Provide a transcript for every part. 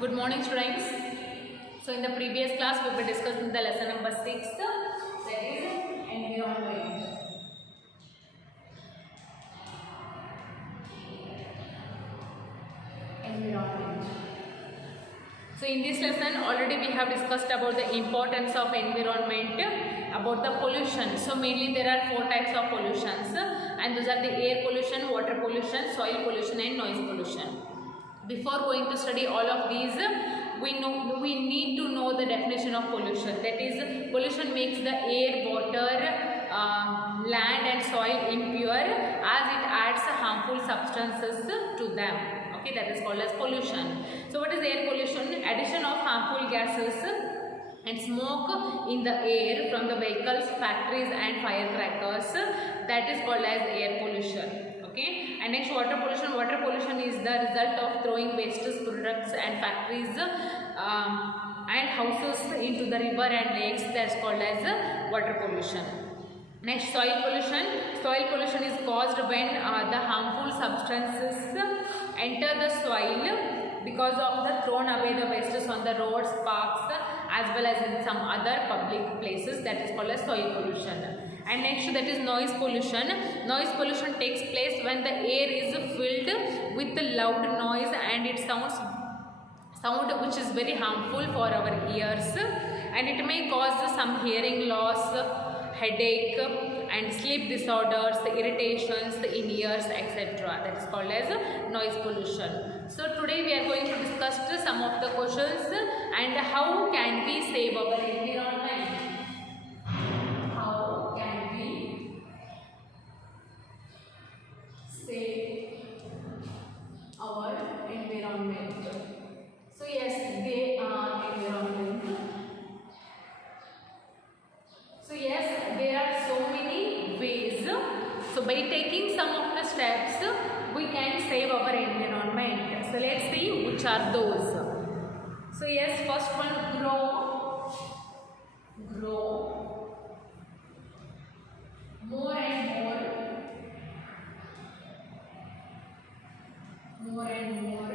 Good morning, students. So in the previous class we were discussing the lesson number 6, that is environment. So in this lesson already we have discussed about the importance of environment, about the pollution. So mainly there are 4 types of pollutions, and those are the air pollution, water pollution, soil pollution and noise pollution. Before going to study all of these, we need to know the definition of pollution. That is, pollution makes the air, water, land and soil impure as it adds harmful substances to them. Okay, that is called as pollution. So what is air pollution? Addition of harmful gases and smoke in the air from the vehicles, factories and firecrackers, that is called as air pollution. Okay, and next, water pollution. Water pollution is the result of throwing wastes, products and factories and houses into the river and lakes, that's called as water pollution. Next, soil pollution. Soil pollution is caused when the harmful substances enter the soil because of the thrown away the wastes on the roads, parks as well as in some other public places, that is called as soil pollution. And next, that is noise pollution. Noise pollution takes place when the air is filled with the loud noise and it sound which is very harmful for our ears, and it may cause some hearing loss, headache and sleep disorders, irritations in ears, etc. That is called as noise pollution. So today we are going to discuss some of the questions and how can we save our environment. How can we save our environment? So yes, they are environment. So yes, there are so many ways. So by taking some of the steps, we can save our environment. So let's see which are those. So yes, first one, grow more and more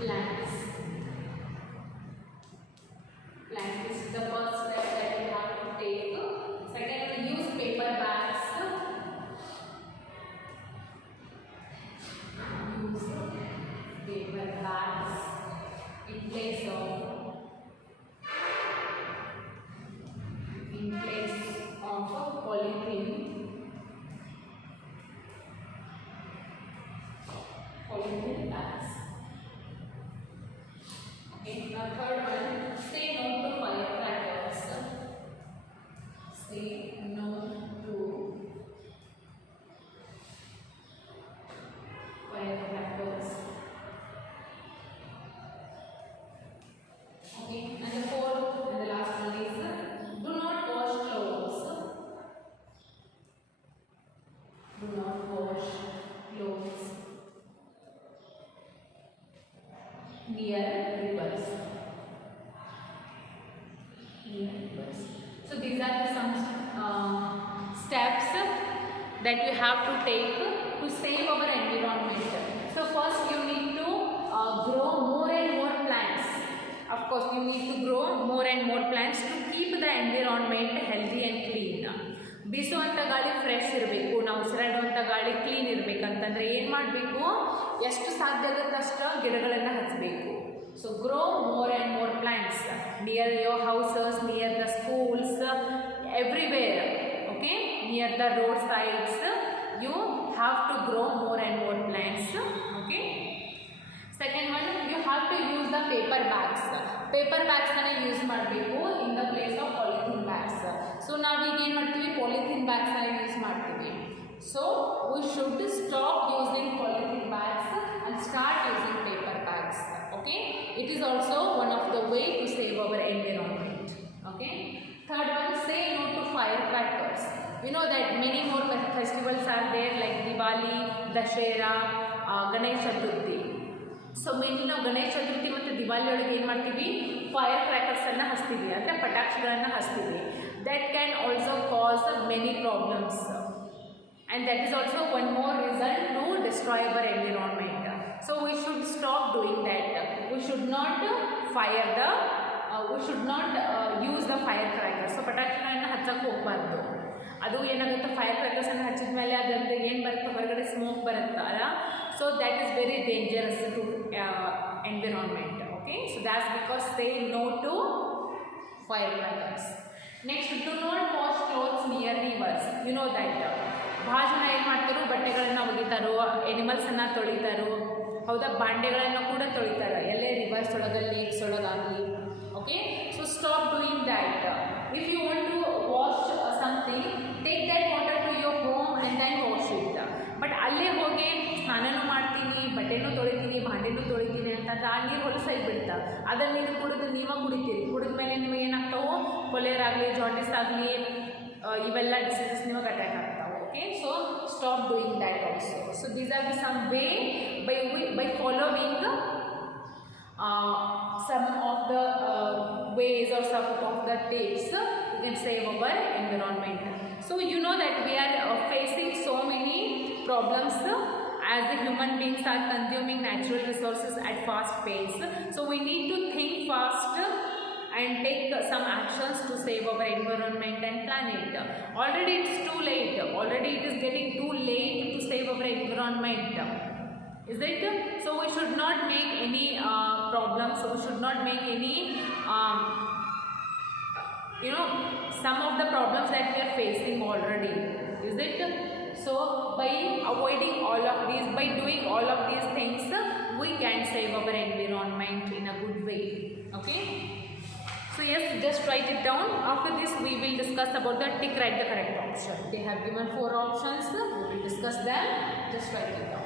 plants. Plant is the first step that you have to take. Second, use paper bags. Use paper bags in place of polythene bags. Okay, now third one, say no to firecrackers. Say no to firecrackers. Okay, and the fourth and the last one is, do not wash clothes. Do not wash clothes near rivers. So these are the some steps that you have to take to save our environment. So first you need to grow more and more plants. Of course you need to grow more and more plants to keep the environment healthy and clean. ಬೀಸುವಂಥ ಗಾಳಿ fresh ಇರಬೇಕು, ನಾವು ಉಸಿರಾಡುವಂಥ ಗಾಳಿ clean ಇರಬೇಕಂತಂದರೆ ಏನು ಮಾಡಬೇಕು, ಎಷ್ಟು ಸಾಧ್ಯ ಆಗುತ್ತೆ ಅಷ್ಟು ಗಿಡಗಳನ್ನು ಹಚ್ಚಬೇಕು. So grow more and more plants near your houses, near the schools, everywhere. Okay, near the road sides you have to grow more and more plants. Okay, second one, you have to use the paper bags. Paper bags ಅನ್ನು use ಮಾಡಬೇಕು in the place of polythene bags. So ನಾವೀಗ ಏನು ಮಾಡ್ತೀವಿ, polythene bags ಅನ್ನು use ಮಾಡ್ತೀವಿ. So we should stop using polythene bags and start using paper bags. Okay, it is also one of the way to save our environment. Okay, third one, say no to firecrackers. You know that many more festivals are there like Diwali, Dashera, Ganesh Chaturthi. So mainly ನಾವು ಗಣೇಶ ಚತುರ್ಥಿ ಮತ್ತು ದಿವಾಲಿ ಒಳಗೆ ಏನು ಮಾಡ್ತೀವಿ, fire ಕ್ರ್ಯಾಕರ್ಸನ್ನು ಹಚ್ತೀವಿ, ಅಂದರೆ ಪಟಾಕ್ಷಿಗಳನ್ನು ಹಚ್ತೀವಿ. That can also cause many problems, and that is also one more reason to destroy our environment. So we should stop doing that. we should not fire the we should not use the firecrackers. So ಪಟಾಕಿಗಳನ್ನು ಹಚ್ಚಕ್ಕೆ ಹೋಗಬಾರ್ದು. ಅದು ಏನಾಗುತ್ತೆ, fire ಕ್ರ್ಯಾಕರ್ಸನ್ನು ಹಚ್ಚಿದ ಮೇಲೆ ಅದರಿಂದ ಏನು ಬರುತ್ತೆ, ಹೊರಗಡೆ ಸ್ಮೋಕ್ ಬರುತ್ತಲ್ಲ. So that is very dangerous to environment. Okay, so that's because say no to fire crackers. Next, do not wash clothes near rivers. You know that ಭಾಳ ಜನ ಏನು ಮಾಡ್ತಾರೋ, ಬಟ್ಟೆಗಳನ್ನು ಒಗಿತಾರೋ, ಎನಿಮಲ್ಸನ್ನು ತೊಳಿತಾರೋ, ಹೌದಾ, ಬಾಂಡೆಗಳನ್ನು ಕೂಡ ತೊಳಿತಾರೆ, ಎಲ್ಲೇ ರಿವರ್ಸ್ ಒಳಗೆ, ಲೇಕ್ಸ್ ಒಳಗಾಗಲಿ. Okay, so stop doing that. If you want to wash something, take that water to your home and then wash it. But ಅಲ್ಲೇ ಹೋಗಿ ಸ್ನಾನನೂ ಮಾಡ್ತೀನಿ, ಬಟ್ಟೆನೂ ತೊಳಿತೀನಿ, ಭಾಂಡೆನೂ ತೊಳಿತೀನಿ ಅಂತಂದ್ರೆ ಆ ನೀರು ಹೊಲಸಾಗಿ ಬಿಡ್ತಾವೆ. ಅದರ ನೀರು ಕುಡಿದು ನೀವೇ ಕುಡಿತೀರಿ. ಕುಡಿದ ಮೇಲೆ ನಿಮಗೆ ಏನಾಗ್ತಾವೆ, ಕೊಲೆರಾ ಆಗಲಿ, ಜಾಂಡಿಸ್ ಆಗಲಿ, ಇವೆಲ್ಲ ಡಿಸೀಸಸ್ ನಿಮಗೆ ಅಟ್ಯಾಕ್ ಆಗ್ತಾವೆ. Okay, so stop doing that also. So these are the some way by following some of the ways or some of the tips you can save our environment. So you know that we are facing so many problems as the human beings are consuming natural resources at fast pace. So we need to think fast and take some actions to save our environment and planet. Already it's too late. Already it is getting too late to save our environment. Is it? So we should not make any problems. So we should not make any some of the problems that we are facing already. Is it? So by avoiding all of these, by doing all of these things, we can save our environment in a good way. Okay, so yes, just write it down. After this we will discuss about the tick write the correct option. They have given 4 options. We will discuss them. Just write it down.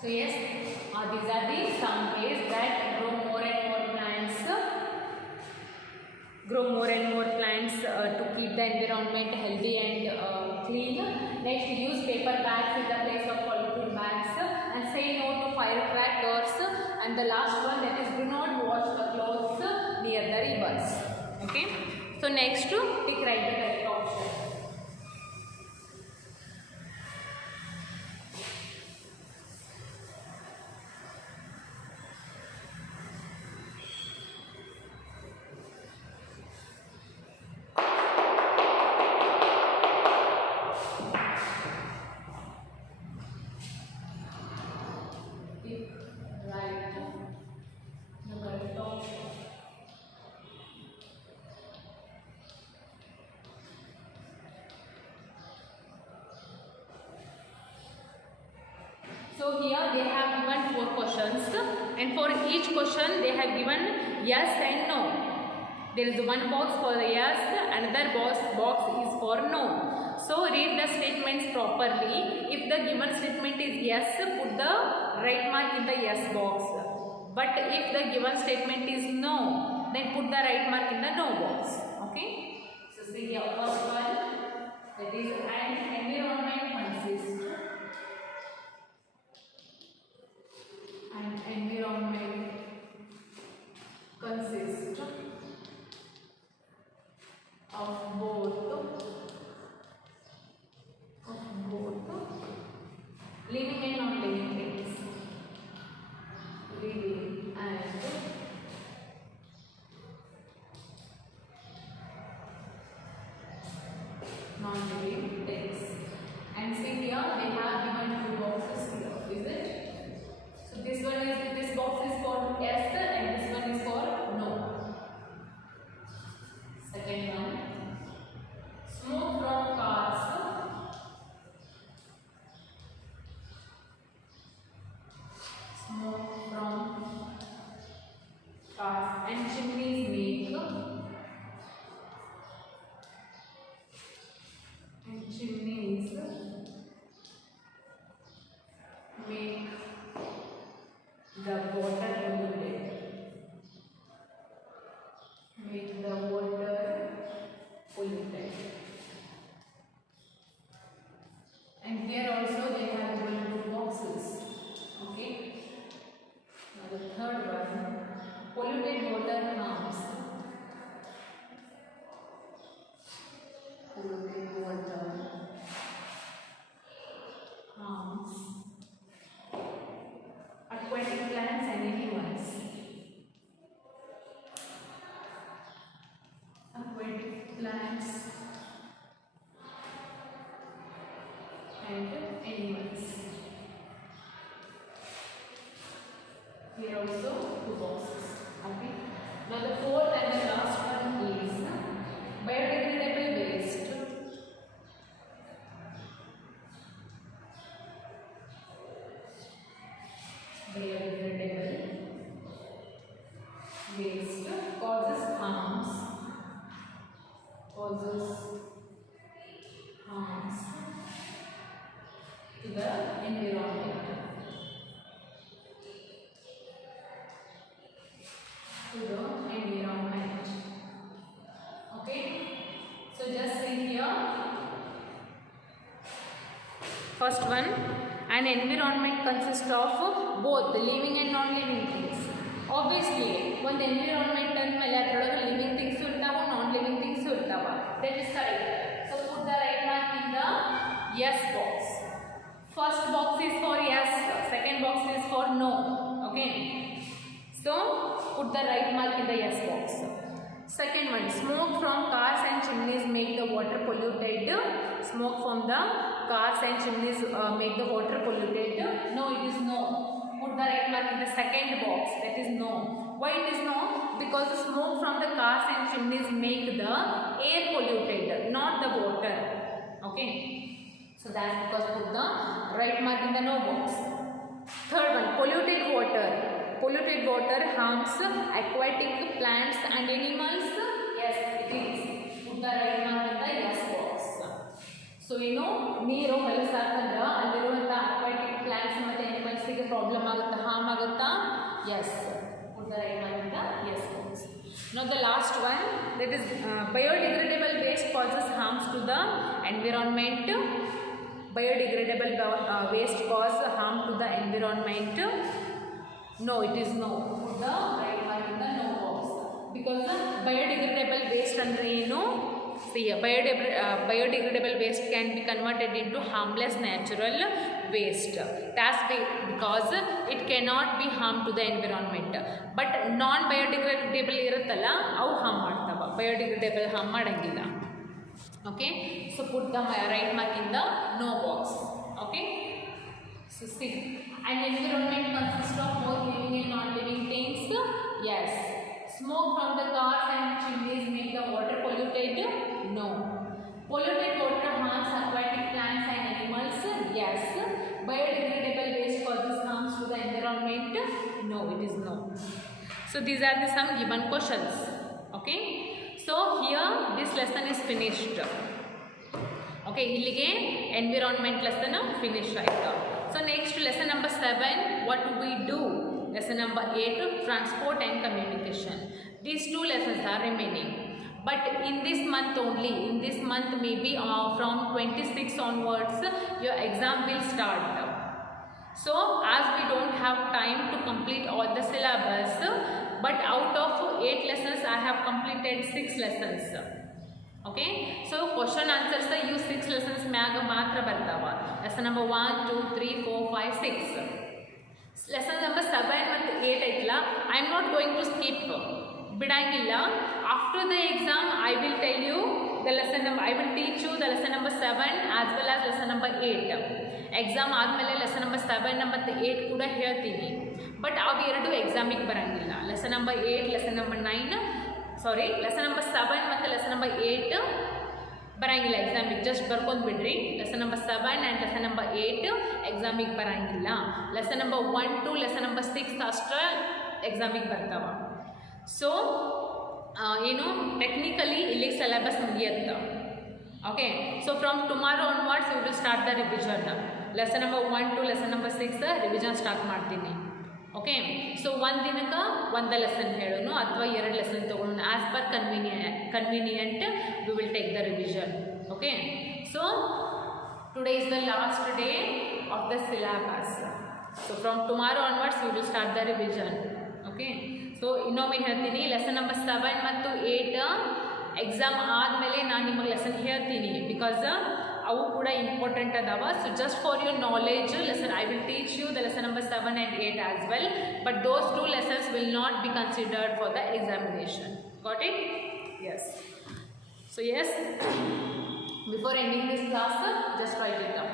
So yes, these are the some ways that grow more and more plants to keep the environment healthy and clean. Next, use paper bags in the place of polythene bags and say no to firecrackers. And the last one, that is, do not wash the clothes near the rivers. Okay. So next, tick write the correct option. So here they have given 4 questions, and for each question they have given yes and no. There is one box for the yes, another box is for no. So read the statements properly. If the given statement is yes, put the right mark in the yes box. But if the given statement is no, then put the right mark in the no box. Okay. So see here, first one, that is an environment consists. An environment consists of both living and non-living things. Living and non-living things. And see here, they have given two boxes here, is it? So this box is for yes and this one is for no. Second one, smoke from cars. Smoke from cars and chimneys make the water polluted. Make the water polluted. And here also they have given two boxes. Okay. Now the third one, polluted water harms. Polluted water harms aquatic plants and animals. Aquatic plants and animals. Here also two boxes. Okay. Now the fourth and the last one is biodegradable waste. Biodegradable waste causes harms to the environment. Okay, so just see here. First one, an environment consists of both living and non-living things. Obviously, one environment and living things irtava, non-living things irtava. That is correct. So put the right mark in the yes box. First box is for yes, second box is for no. Okay. So put the right mark in the yes box. Second one, smoke from cars and chimneys make the water polluted. Smoke from the cars and chimneys make the water polluted. No, it is no. Put the right mark in the second box. That is no. Why it is no? Because the smoke from the cars and chimneys make the air polluted, not the water. Okay. So that's because put the right mark in the no box. Third one, polluted water. Polluted water harms aquatic plants and animals. Yes, it is. Put the right mark in the yes box. So you know, neeru halasaakandra alliruvanತಹ aquatic plants and animals ಗೆ problem agutta, harm agutta. Yes. Put the right mark in the yes box. Now the last one, that is biodegradable waste causes harms to the environment. Biodegradable waste cause harm to the environment. No, it is no. Put the right mark in the no box. Because the biodegradable waste andre eno. See, biodegradable waste can be converted into harmless natural waste. That's because it cannot be harm to the environment. But non-biodegradable iruttalla, avu harm ಮಾಡ್ತವ. Biodegradable harm ಮಾಡಂಗಿಲ್ಲ. Okay. So put the right mark in the no box. Okay. So see, an environment consists of both living and non-living things. Yes. Smoke from the cars and chimneys make the water polluted. No. Polluted water harms aquatic plants and animals. Yes. Biodegradable waste causes harms to the environment. No, it is no. So these are the some given questions. Okay. So here this lesson is finished. Okay. Okay, ಇಲ್ಲಿಗೆ environment lesson finish ಆಯಿತು. So next lesson number 7, what we do. Lesson number 8, transport and communication. These 2 lessons are remaining, but in this month only, in this month maybe from 26 onwards your exam will start. So as we don't have time to complete all the syllabus, but out of 8 lessons I have completed 6 lessons. Okay, so question answers you 6 lessons ಮ್ಯಾಗ ಮಾತ್ರ ಬರ್ತಾವ. lesson number 1 2 3 4 5 6. Lesson number 7 ಮತ್ತು 8 ಐತಲ್ಲ, I am not going to skip, ಬಿಡಂಗಿಲ್ಲ. After the exam I will tell you the lesson number, I will teach you the lesson number 7 as well as lesson number 8. Exam ಆದಮೇಲೆ lesson number 7 ಮತ್ತು 8 ಕೂಡ ಹೇಳ್ತೀನಿ, but ಅವು ಎರಡು ಎಕ್ಸಾಮಿಗೆ ಬರೋಂಗಿಲ್ಲ. Lesson number 8, lesson number 9, ಸಾರಿ lesson number 7 ಮತ್ತು lesson number 8 ಬರೋಂಗಿಲ್ಲ ಎಕ್ಸಾಮಿಗೆ, just ಬರ್ಕೊಂಡು ಬಿಡ್ರಿ. Lesson number 7 and lesson number 8 ಎಕ್ಸಾಮಿಗೆ ಬರೋಂಗಿಲ್ಲ. Lesson number 1 to lesson number 6 ಅಷ್ಟೇ ಎಕ್ಸಾಮಿಗೆ ಬರ್ತಾವ. ಸೊ ಏನು ಟೆಕ್ನಿಕಲಿ ಇಲ್ಲಿ ಸಿಲೆಬಸ್ ಮುಗಿಯುತ್ತೆ. Okay, so from tomorrow onwards we will start the revision. Lesson number 1 to lesson number 6 revision start ಮಾಡ್ತೀನಿ. Okay, so ಒಂದು ದಿನಕ್ಕೆ ಒಂದು ಲೆಸನ್ ಹೇಳೋನು ಅಥವಾ 2 ಲೆಸನ್ ತೊಗೊಳೋಣ, as per convenient we will take the revision. Okay, so today is the last day of the syllabus. So from tomorrow onwards we will start the revision. Okay, so ಇನ್ನೊಮ್ಮೆ ಹೇಳ್ತೀನಿ, lesson number 7 ಮತ್ತು 8 exam ಆದಮೇಲೆ ನಾನು ನಿಮಗೆ lesson ಹೇಳ್ತೀನಿ, because ಅವು ಕೂಡ important ಅದಾವ. So just for your knowledge lesson I will teach you the lesson number 7 and 8 as well, but those 2 lessons will not be considered for the examination. Got it? Yes. So yes, before ending this class, just write it down.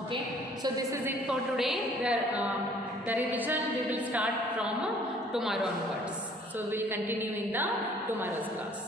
Okay, so this is it for today. The revision we will start from tomorrow onwards. So we will continue in the tomorrow's class.